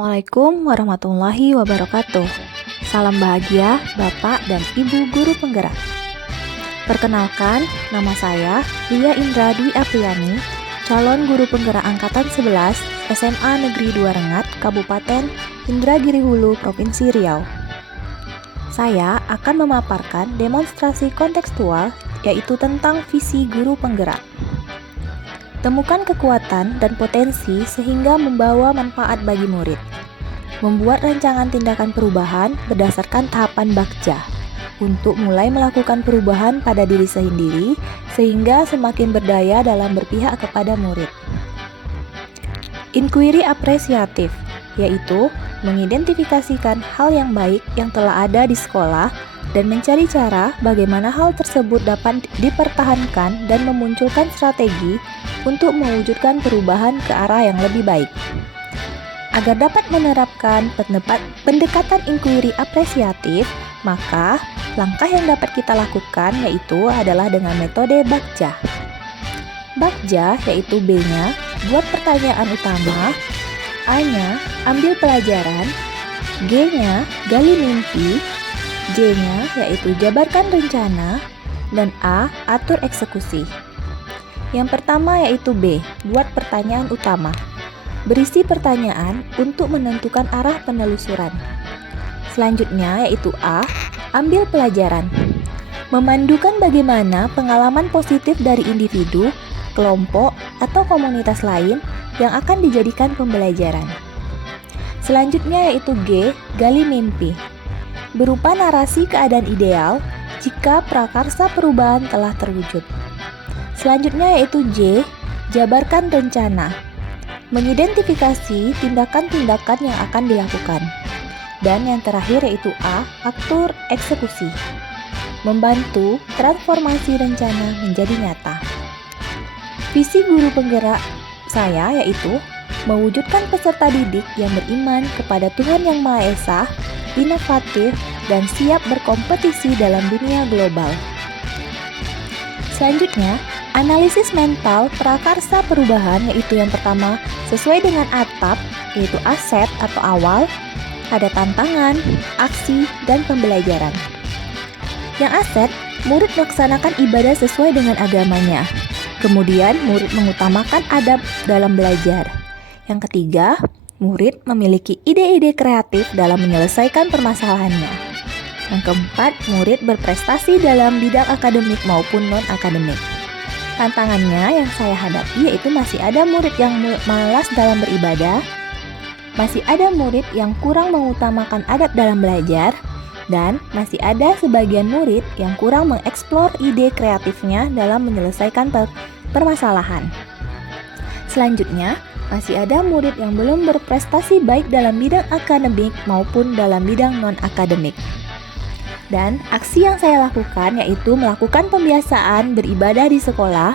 Assalamualaikum warahmatullahi wabarakatuh. Salam bahagia Bapak dan Ibu Guru Penggerak. Perkenalkan, nama saya Lia Indra Dwi Apriani, calon guru penggerak angkatan 11 SMA Negeri 2 Rengat, Kabupaten Indragiri Hulu, Provinsi Riau. Saya akan memaparkan demonstrasi kontekstual, yaitu tentang visi guru penggerak. Temukan kekuatan dan potensi sehingga membawa manfaat bagi murid. Membuat rancangan tindakan perubahan berdasarkan tahapan Bagja untuk mulai melakukan perubahan pada diri sendiri sehingga semakin berdaya dalam berpihak kepada murid. Inquiry apresiatif, yaitu mengidentifikasikan hal yang baik yang telah ada di sekolah dan mencari cara bagaimana hal tersebut dapat dipertahankan dan memunculkan strategi untuk mewujudkan perubahan ke arah yang lebih baik. Agar dapat menerapkan pendekatan inquiry apresiatif, maka langkah yang dapat kita lakukan yaitu adalah dengan metode Bagja. Bagja yaitu B-nya, buat pertanyaan utama, A-nya, ambil pelajaran, G-nya, gali mimpi, J-nya yaitu jabarkan rencana, dan A, atur eksekusi. Yang pertama yaitu B, buat pertanyaan utama. Berisi pertanyaan untuk menentukan arah penelusuran. Selanjutnya yaitu A, ambil pelajaran. Memandukan bagaimana pengalaman positif dari individu, kelompok, atau komunitas lain yang akan dijadikan pembelajaran. Selanjutnya yaitu G, gali mimpi. Berupa narasi keadaan ideal jika prakarsa perubahan telah terwujud. Selanjutnya yaitu J, jabarkan rencana. Mengidentifikasi tindakan-tindakan yang akan dilakukan. Dan yang terakhir yaitu A, atur eksekusi. Membantu transformasi rencana menjadi nyata. Visi guru penggerak saya yaitu mewujudkan peserta didik yang beriman kepada Tuhan Yang Maha Esa, inovatif, dan siap berkompetisi dalam dunia global. Selanjutnya, analisis mental prakarsa perubahan yaitu yang pertama sesuai dengan atap yaitu aset atau awal, ada tantangan, aksi, dan pembelajaran. Yang aset, murid melaksanakan ibadah sesuai dengan agamanya. Kemudian murid mengutamakan adab dalam belajar. Yang ketiga, murid memiliki ide-ide kreatif dalam menyelesaikan permasalahannya. Yang keempat, murid berprestasi dalam bidang akademik maupun non-akademik. Tantangannya yang saya hadapi yaitu masih ada murid yang malas dalam beribadah, masih ada murid yang kurang mengutamakan adab dalam belajar, dan masih ada sebagian murid yang kurang mengeksplor ide kreatifnya dalam menyelesaikan permasalahan. Selanjutnya, masih ada murid yang belum berprestasi baik dalam bidang akademik maupun dalam bidang non-akademik. Dan aksi yang saya lakukan yaitu melakukan pembiasaan beribadah di sekolah,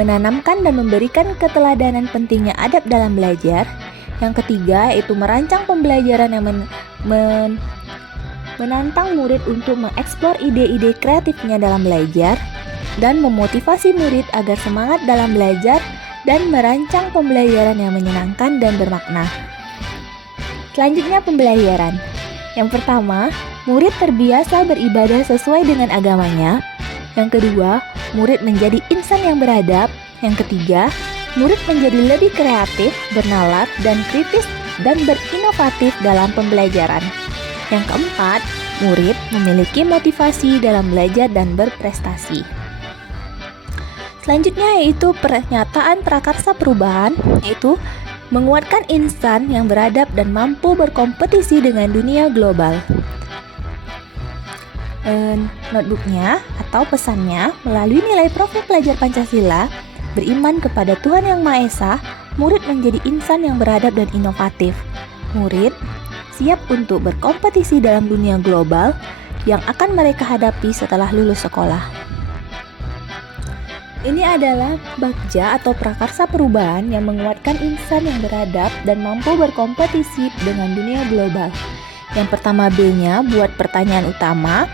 menanamkan dan memberikan keteladanan pentingnya adab dalam belajar. Yang ketiga yaitu merancang pembelajaran yang menantang murid untuk mengeksplor ide-ide kreatifnya dalam belajar dan memotivasi murid agar semangat dalam belajar dan merancang pembelajaran yang menyenangkan dan bermakna. Selanjutnya pembelajaran. Yang pertama, murid terbiasa beribadah sesuai dengan agamanya. Yang kedua, murid menjadi insan yang beradab. Yang ketiga, murid menjadi lebih kreatif, bernalar, dan kritis dan berinovatif dalam pembelajaran. Yang keempat, murid memiliki motivasi dalam belajar dan berprestasi. Selanjutnya yaitu pernyataan prakarsa perubahan, yaitu menguatkan insan yang beradab dan mampu berkompetisi dengan dunia global. Notebooknya atau pesannya melalui nilai profil pelajar Pancasila, beriman kepada Tuhan Yang Maha Esa, murid menjadi insan yang beradab dan inovatif. Murid siap untuk berkompetisi dalam dunia global yang akan mereka hadapi setelah lulus sekolah. Ini adalah Bagja atau prakarsa perubahan yang menguatkan insan yang beradab dan mampu berkompetisi dengan dunia global. Yang pertama B-nya buat pertanyaan utama.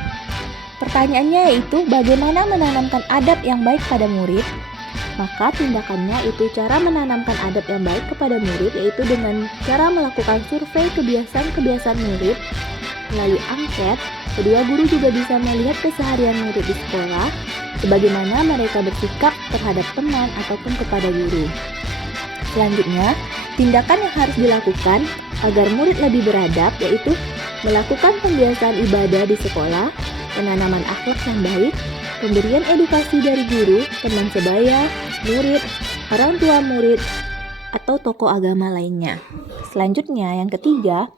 Pertanyaannya yaitu bagaimana menanamkan adab yang baik pada murid. Maka tindakannya itu cara menanamkan adab yang baik kepada murid, yaitu dengan cara melakukan survei kebiasaan-kebiasaan murid melalui angket. Kedua, guru juga bisa melihat keseharian murid di sekolah, sebagaimana mereka bersikap terhadap teman ataupun kepada guru. Selanjutnya, tindakan yang harus dilakukan agar murid lebih beradab yaitu melakukan pembiasaan ibadah di sekolah, penanaman akhlak yang baik, pemberian edukasi dari guru, teman sebaya, murid, orang tua murid, atau tokoh agama lainnya. Selanjutnya, yang ketiga,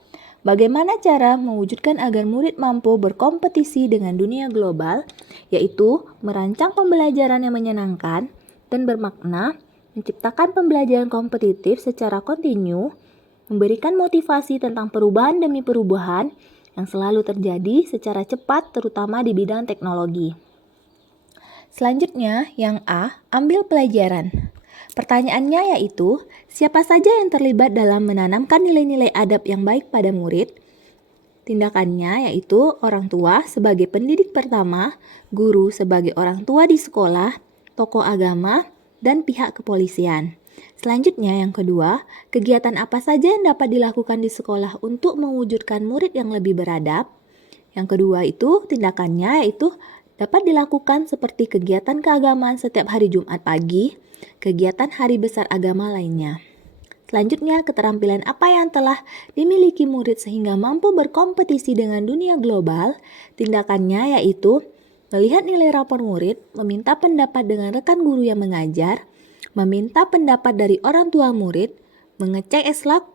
bagaimana cara mewujudkan agar murid mampu berkompetisi dengan dunia global, yaitu merancang pembelajaran yang menyenangkan dan bermakna, menciptakan pembelajaran kompetitif secara kontinu, memberikan motivasi tentang perubahan demi perubahan yang selalu terjadi secara cepat, terutama di bidang teknologi. Selanjutnya, yang A, ambil pelajaran. Pertanyaannya yaitu, siapa saja yang terlibat dalam menanamkan nilai-nilai adab yang baik pada murid? Tindakannya yaitu orang tua sebagai pendidik pertama, guru sebagai orang tua di sekolah, tokoh agama, dan pihak kepolisian. Selanjutnya yang kedua, kegiatan apa saja yang dapat dilakukan di sekolah untuk mewujudkan murid yang lebih beradab? Yang kedua itu tindakannya yaitu dapat dilakukan seperti kegiatan keagamaan setiap hari Jumat pagi, kegiatan hari besar agama lainnya. Selanjutnya, keterampilan apa yang telah dimiliki murid sehingga mampu berkompetisi dengan dunia global? Tindakannya yaitu melihat nilai rapor murid, meminta pendapat dengan rekan guru yang mengajar, meminta pendapat dari orang tua murid, mengecek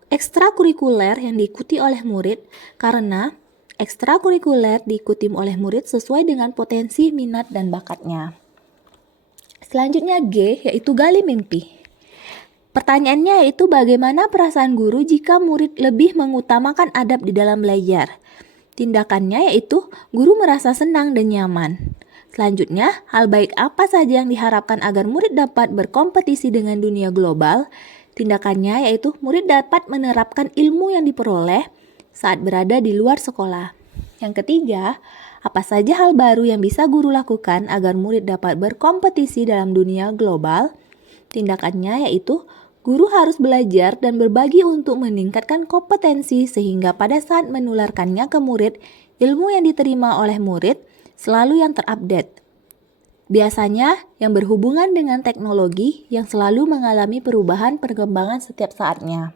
ekstrakurikuler yang diikuti oleh murid karena ekstrakurikuler diikuti oleh murid sesuai dengan potensi, minat, dan bakatnya. Selanjutnya G, yaitu gali mimpi. Pertanyaannya yaitu bagaimana perasaan guru jika murid lebih mengutamakan adab di dalam belajar? Tindakannya yaitu guru merasa senang dan nyaman. Selanjutnya, hal baik apa saja yang diharapkan agar murid dapat berkompetisi dengan dunia global? Tindakannya yaitu murid dapat menerapkan ilmu yang diperoleh saat berada di luar sekolah. Yang ketiga, apa saja hal baru yang bisa guru lakukan agar murid dapat berkompetisi dalam dunia global? Tindakannya yaitu guru harus belajar dan berbagi untuk meningkatkan kompetensi sehingga pada saat menularkannya ke murid, ilmu yang diterima oleh murid selalu yang terupdate. Biasanya yang berhubungan dengan teknologi yang selalu mengalami perubahan perkembangan setiap saatnya.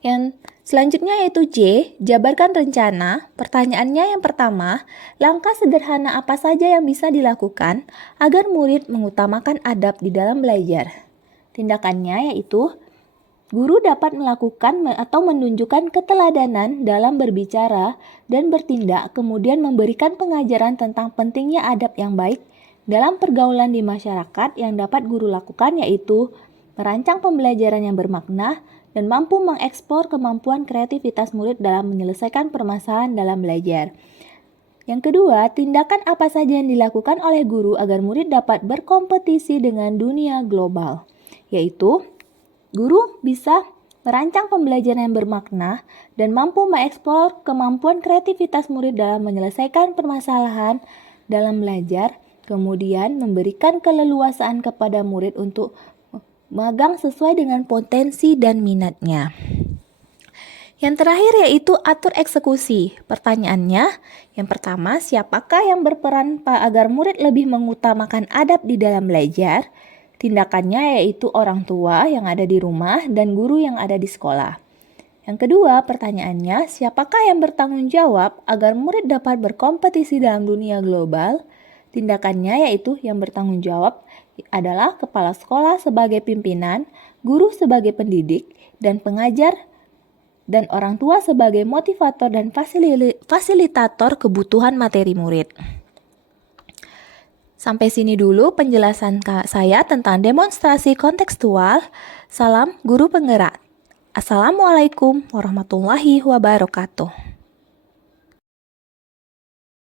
Yang selanjutnya yaitu J, jabarkan rencana. Pertanyaannya yang pertama, langkah sederhana apa saja yang bisa dilakukan agar murid mengutamakan adab di dalam belajar? Tindakannya yaitu guru dapat melakukan atau menunjukkan keteladanan dalam berbicara dan bertindak, kemudian memberikan pengajaran tentang pentingnya adab yang baik dalam pergaulan di masyarakat. Yang dapat guru lakukan yaitu merancang pembelajaran yang bermakna dan mampu mengeksplor kemampuan kreativitas murid dalam menyelesaikan permasalahan dalam belajar. Yang kedua, tindakan apa saja yang dilakukan oleh guru agar murid dapat berkompetisi dengan dunia global? Yaitu guru bisa merancang pembelajaran yang bermakna dan mampu mengeksplor kemampuan kreativitas murid dalam menyelesaikan permasalahan dalam belajar, kemudian memberikan keleluasaan kepada murid untuk magang sesuai dengan potensi dan minatnya. Yang terakhir yaitu atur eksekusi. Pertanyaannya, yang pertama, siapakah yang berperan agar murid lebih mengutamakan adab di dalam belajar? Tindakannya yaitu orang tua yang ada di rumah dan guru yang ada di sekolah. Yang kedua, pertanyaannya, siapakah yang bertanggung jawab agar murid dapat berkompetisi dalam dunia global? Tindakannya yaitu yang bertanggung jawab adalah kepala sekolah sebagai pimpinan, guru sebagai pendidik, dan pengajar, dan orang tua sebagai motivator dan fasilitator kebutuhan materi murid. Sampai sini dulu penjelasan saya tentang demonstrasi kontekstual. Salam guru penggerak. Assalamualaikum warahmatullahi wabarakatuh.